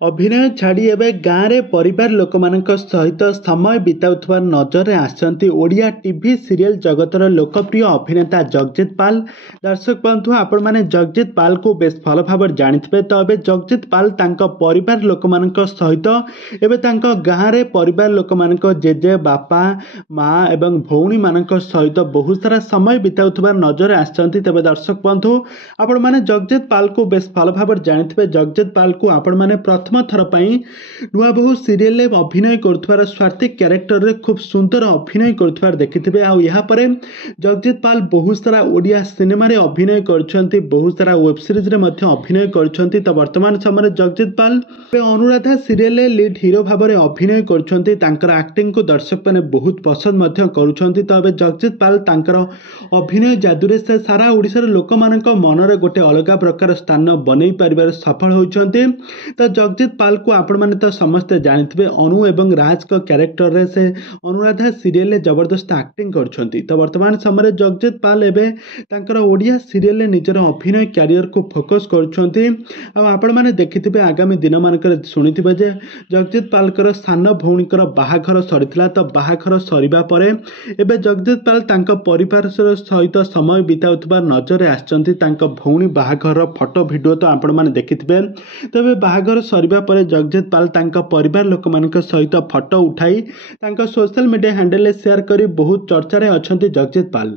ଅଭିନୟ ଛାଡ଼ି ଏବେ ଗାଁରେ ପରିବାର ଲୋକମାନଙ୍କ ସହିତ ସମୟ ବିତାଉଥିବା ନଜରରେ ଆସିଛନ୍ତି ଓଡ଼ିଆ ଟିଭି ସିରିଏଲ ଜଗତର ଲୋକପ୍ରିୟ ଅଭିନେତା ଜଗଜିତ ପାଲ। ଦର୍ଶକ ବନ୍ଧୁ, ଆପଣମାନେ ଜଗଜିତ ପାଲକୁ ବେଶ ଭଲ ଭାବରେ ଜାଣିଥିବେ। ତ ଏବେ ଜଗଜିତ ପାଲ ତାଙ୍କ ପରିବାର ଲୋକମାନଙ୍କ ସହିତ ଏବେ ତାଙ୍କ ଗାଁରେ ପରିବାର ଲୋକମାନଙ୍କ ଜେଜେ, ବାପା, ମା ଏବଂ ଭଉଣୀମାନଙ୍କ ସହିତ ବହୁତ ସାରା ସମୟ ବିତାଉଥିବା ନଜରରେ ଆସିଛନ୍ତି। ତେବେ ଦର୍ଶକ ବନ୍ଧୁ, ଆପଣମାନେ ଜଗଜିତ ପାଲକୁ ବେଶ ଭଲ ଭାବରେ ଜାଣିଥିବେ। ଜଗଜିତ ପାଲକୁ ଆପଣମାନେ ପ୍ରଥମ ଥର ପାଇଁ ନୂଆ ବହୁ ସିରିଏଲରେ ଅଭିନୟ କରୁଥିବାର ସ୍ୱାର୍ଥୀ କ୍ୟାରେକ୍ଟରରେ ଖୁବ୍ ସୁନ୍ଦର ଅଭିନୟ କରୁଥିବାର ଦେଖିଥିବେ। ଆଉ ଏହାପରେ ଜଗଜିତ ପାଲ ବହୁତ ସାରା ଓଡ଼ିଆ ସିନେମାରେ ଅଭିନୟ କରିଛନ୍ତି, ବହୁତ ସାରା ୱେବ ସିରିଜରେ ମଧ୍ୟ ଅଭିନୟ କରିଛନ୍ତି। ତ ବର୍ତ୍ତମାନ ସମୟରେ ଜଗଜିତ ପାଲ ଏବେ ଅନୁରାଧା ସିରିଏଲରେ ଲିଡ୍ ହିରୋ ଭାବରେ ଅଭିନୟ କରୁଛନ୍ତି। ତାଙ୍କର ଆକ୍ଟିଂକୁ ଦର୍ଶକମାନେ ବହୁତ ପସନ୍ଦ ମଧ୍ୟ କରୁଛନ୍ତି। ତ ଏବେ ଜଗଜିତ ପାଲ ତାଙ୍କର ଅଭିନୟ ଯାଦୁରେ ସେ ସାରା ଓଡ଼ିଶାର ଲୋକମାନଙ୍କ ମନରେ ଗୋଟେ ଅଲଗା ପ୍ରକାର ସ୍ଥାନ ବନେଇ ପାରିବାରେ ସଫଳ ହୋଇଛନ୍ତି। ତ ଜଗଜିତ ପାଲକୁ ଆପଣମାନେ ତ ସମସ୍ତେ ଜାଣିଥିବେ। ଅନୁ ଏବଂ ରାଜଙ୍କ କ୍ୟାରେକ୍ଟରରେ ସେ ଅନୁରାଧା ସିରିଏଲରେ ଜବରଦସ୍ତ ଆକ୍ଟିଂ କରୁଛନ୍ତି। ତ ବର୍ତ୍ତମାନ ସମୟରେ ଜଗଜିତ ପାଲ ଏବେ ତାଙ୍କର ଓଡ଼ିଆ ସିରିଏଲରେ ନିଜର ଅଭିନୟ କ୍ୟାରିୟରକୁ ଫୋକସ୍ କରୁଛନ୍ତି। ଆଉ ଆପଣମାନେ ଦେଖିଥିବେ, ଆଗାମୀ ଦିନମାନଙ୍କରେ ଶୁଣିଥିବେ ଯେ ଜଗଜିତ ପାଲଙ୍କର ସାନ ଭଉଣୀଙ୍କର ବାହାଘର ସରିଥିଲା। ତ ବାହାଘର ସରିବା ପରେ ଏବେ ଜଗଜିତ ପାଲ ତାଙ୍କ ପରିବାର ସହିତ ସମୟ ବିତାଉଥିବା ନଜରରେ ଆସିଛନ୍ତି। ତାଙ୍କ ଭଉଣୀ ବାହାଘରର ଫଟୋ ଭିଡ଼ିଓ ତ ଆପଣମାନେ ଦେଖିଥିବେ। ତେବେ ବାହାଘର ସରିବା ପରେ ଜଗଜିତ ପାଲ ତାଙ୍କ ପରିବାର ଲୋକମାନଙ୍କ ସହିତ ଫଟୋ ଉଠାଇ ତାଙ୍କ ସୋସିଆଲ ମିଡ଼ିଆ ହ୍ୟାଣ୍ଡେଲରେ ସେୟାର କରି ବହୁତ ଚର୍ଚ୍ଚାରେ ଅଛନ୍ତି ଜଗଜିତ ପାଲ।